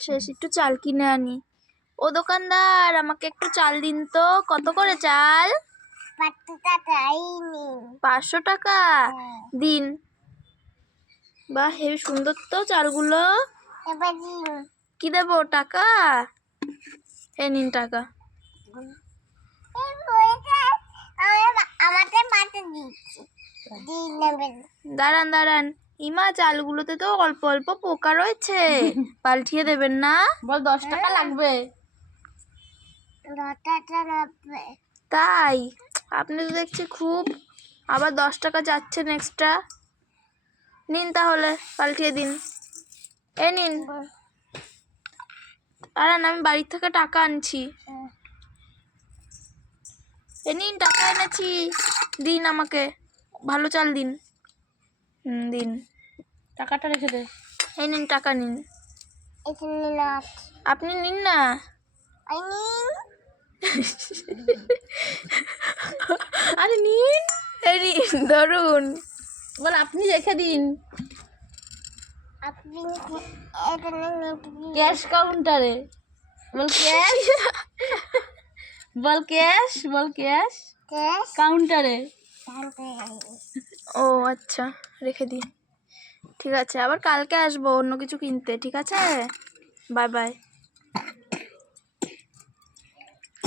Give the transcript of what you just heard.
শেষ, একটু চাল কিনে আনি। ও দোকানদার, আমাকে একটু চাল দিন তো। কত করে চাল? 500 টাকা দিন। বাহ, হেবি সুন্দর তো চালগুলো। কি দেবো, টাকা? এই নিন টাকা। দাঁড়ান দাঁড়ান, ইমা চালগুলোতে তো অল্প অল্প পোকা রয়েছে, পাল্টিয়ে দেবেন না? বল 10 টাকা লাগবে। তাই? আপনি তো দেখছি খুব, আবার 10 টাকা যাচ্ছেন এক্সট্রা। নিন তাহলে, পাল্টিয়ে দিন। এ নিন। দাঁড়ান, আমি বাড়ির থেকে টাকা আনছি। এ নিন, টাকা এনেছি, দিন আমাকে। ভালো চাল দিন। দিন। টাকাটা রেখে দে। এই নিন, টাকা নিন। আপনি নিন না। আরে নিন। এই নিন, ধরুন। বল আপনি রেখে দিন। ক্যাশ কাউন্টারে। বল ক্যাশ। বল ক্যাশ, বল ক্যাশ কাউন্টারে। ও আচ্ছা, রেখে দিন। ঠিক আছে, আবার কালকে আসবো অন্য কিছু কিনতে। ঠিক আছে, বাই বাই।